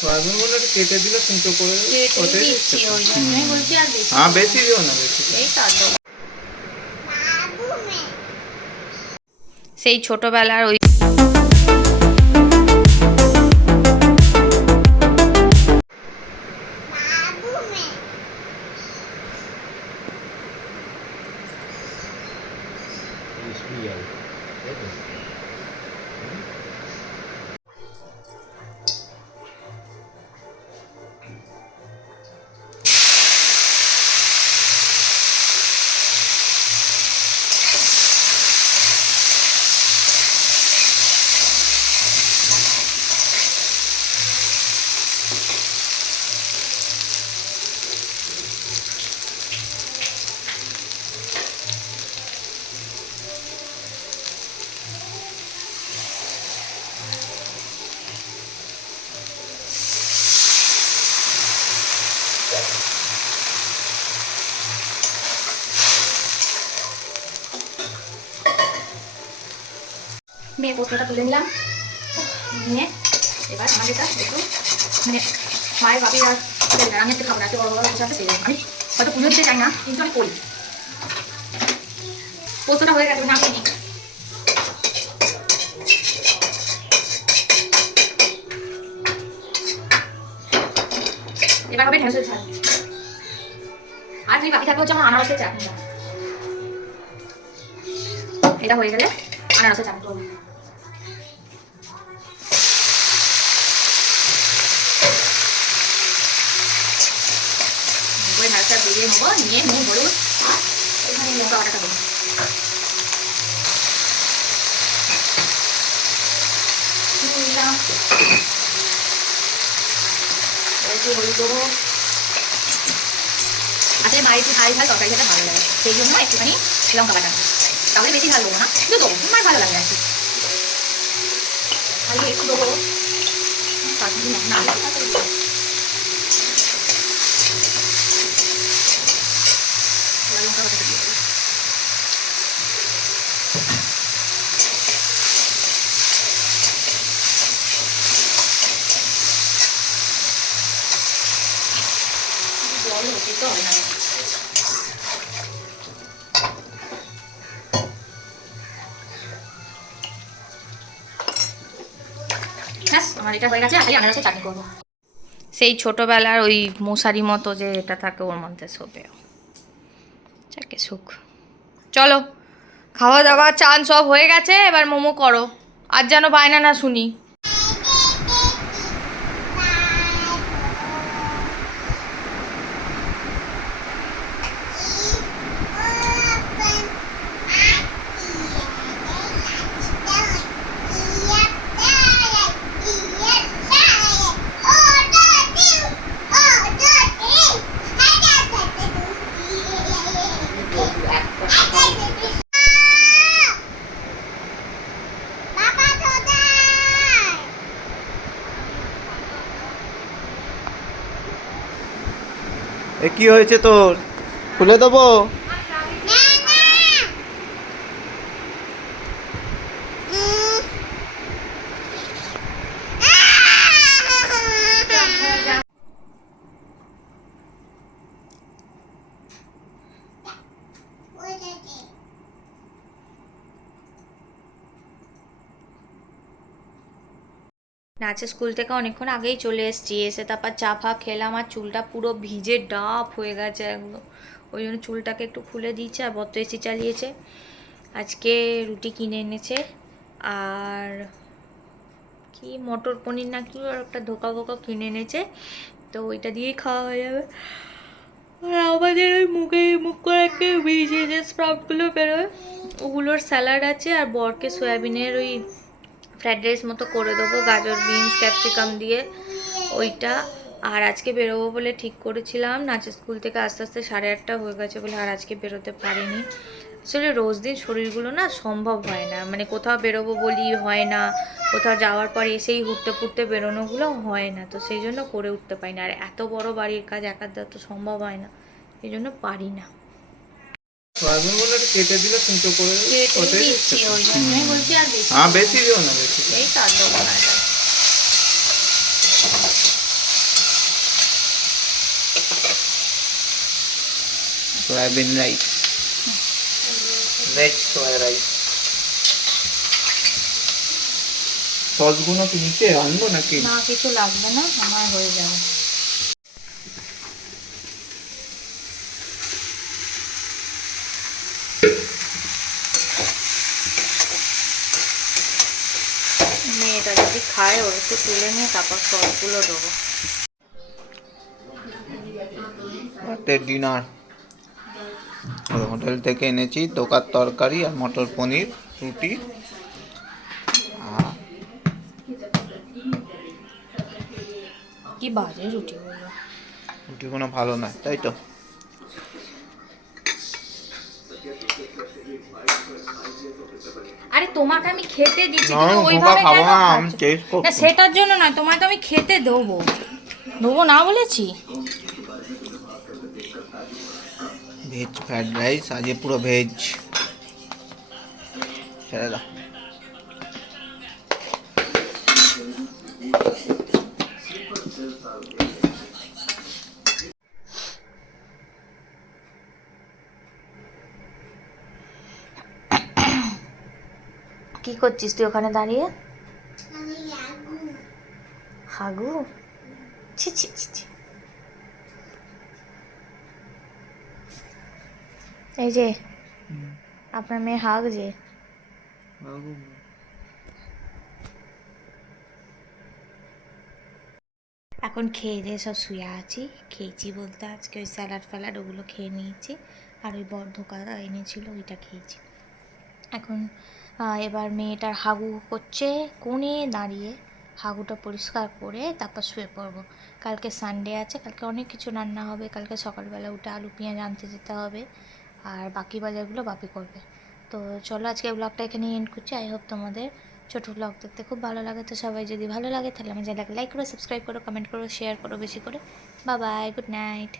সয়াবিনগুলো কেটে দিলে কুঁচো করে কেটে দিচ্ছি, ওই জন্যই বলছি। আর বেশি হ্যাঁ, বেশি দিও না, বেশি এই তো সেই ছোটবেলার ওই মেয়ে পোস্তটা তুলে নিলাম, নিয়ে এবার আমার এটা একটু মানে মায়ের বাপি আর আমি একটু খাবো না, একটু বড় বড় বসে আছে, সেই জন্য আমি হয়তো পুজো দিতে চাই না, কিন্তু আমি করি। পোস্তটা হয়ে গেছে, না করিনি। এবার হবে ঢেঁড়সের ঝাল। আর তুমি বাকি থাকবে হচ্ছে আমার আনারসের চাটনিটা। এটা হয়ে গেলে আনারসের চাটনি করবো। ঢালটা দিয়ে নেবো, নিয়ে নুন হলুদ এখানে লঙ্কা বাটাটা দেবো। হলুদ দেবো। আসলে মায়ের একটু ঝাল ঝাল তরকারি খেতে ভালো লাগে, সেই জন্য একটুখানি লঙ্কা বাটা, তাহলে বেশি ঝাল দেবো না, কিন্তু দেবো, মার ভালো লাগে আর কি। আর একটু দেবো না, লঙ্কা বাটা দিয়ে দেবো। জল হতে তো হয় না, আমার এটা হয়ে গেছে। খালি আনারসের চাটনি করবো। সেই ছোটবেলার ওই মশারি মতো যে এটা থাকে, ওর মধ্যে শোবে, চাকে সুখ। চলো, খাওয়া দাওয়া চান সব হয়ে গেছে, এবার মোমো করো। আর যেন বায়না না শুনি। এ কি হয়েছে তোর? খুলে দেবো? নাচের স্কুল থেকে অনেকক্ষণ আগেই চলে এসেছি, এসে তারপর চা ফা খেলাম, আর চুলটা পুরো ভিজে ডাব হয়ে গেছে একদম, ওই জন্য চুলটাকে একটু খুলে দিয়েছে। আর বত এসি চালিয়েছে। আজকে রুটি কিনে এনেছে, আর কি মটর পনির না কি আর একটা ধোকা ধোকা কিনে এনেছে, তো ওইটা দিয়েই খাওয়া হয়ে যাবে। আর আমাদের ওই মুখ করে একটা ভিজে যে স্প্রাউটগুলো বেরোয়, ওগুলোর স্যালাড আছে, আর বরকে সয়াবিনের ওই ফ্রাইড রাইস মতো করে দেবো, গাজর বিনস ক্যাপসিকাম দিয়ে ওইটা। আর আজকে বেরোবো বলে ঠিক করেছিলাম, নাচের স্কুল থেকে আস্তে আস্তে 8:30 হয়ে গেছে বলে আর আজকে বেরোতে পারিনি। আসলে রোজ দিন শরীরগুলো না সম্ভব হয় না, মানে কোথাও বেরোবো বলি হয় না, কোথাও যাওয়ার পর এসেই ঘুরতে ফুরতে বেরোনোগুলো হয় না, তো সেই জন্য করে উঠতে পারি না। আর এত বড় বাড়ির কাজ একা তো সম্ভব হয় না, এই জন্য পারি না। সয়াবিনগুলো কেটে দিলে কুঁচো করে কেটে দিচ্ছি, ওই জন্যই বলছি। আর বেশি হ্যাঁ, বেশি দিও না, বেশি এই তো আর দেবো না। Soybean rice, veg soya rice. সসগুলো কি নিচে আনবো নাকি? না কিছু লাগবে না, আমার হয়ে যাবে। মেয়েটা যদি খায় ওর একটু তুলে নিয়ে তারপর সসগুলো দেবো। রাতের ডিনার হোটেল থেকে এনেছি, দোকার তরকারি আর মটর পনির, রুটি। আর কি বাজে রুটিগুলো। রুটি কোনো ভালো নয়, তাই তো? আরে তোমাকে আমি খেতে দিচ্ছি, না, তুমি ধোকা ওইভাবে খাবো কেন না, আমি খাচ্ছ? টেস্ট না করবো। সেটার জন্য নয়, তোমায় তো আমি খেতে দেবো। দেবো না বলেছি? ভেজ ফ্রাইড রাইস, আজকে পুরো ভেজ। ছেড়ে দাও। কি করছিস তুই ওখানে দাঁড়িয়ে? হাগু? ছি ছি ছি ছি। এই যে আপনার মেয়ে হাগ যে। এখন খেয়ে দিয়ে সব শুয়ে আছি। খেয়েছি বলতে আজকে ওই স্যালাড ফ্যালাড ওগুলো খেয়ে নিয়েছি, আর ওই বর্ধকা এনেছিল ওইটা খেয়েছি। এখন এবার মেয়েটার হাগু করছে কোণে দাঁড়িয়ে, হাগুটা পরিষ্কার করে তারপর শুয়ে পড়বো। কালকে সানডে আছে, কালকে অনেক কিছু রান্না হবে। কালকে সকালবেলা উঠে আলু পেঁয়াজ আনতে যেতে হবে, আর বাকি বাজারগুলো বাপি করবে। তো চলো আজকে ব্লগটা এখানেই এন্ড করছি। আই হোপ তোমাদের ছোটো ব্লগ দেখতে খুব ভালো লাগে। তো সবাই যদি ভালো লাগে তাহলে আমার চ্যানেলটাকে লাইক করো, সাবস্ক্রাইব করো, কমেন্ট করো, শেয়ার করো বেশি করে। Bye bye, good night.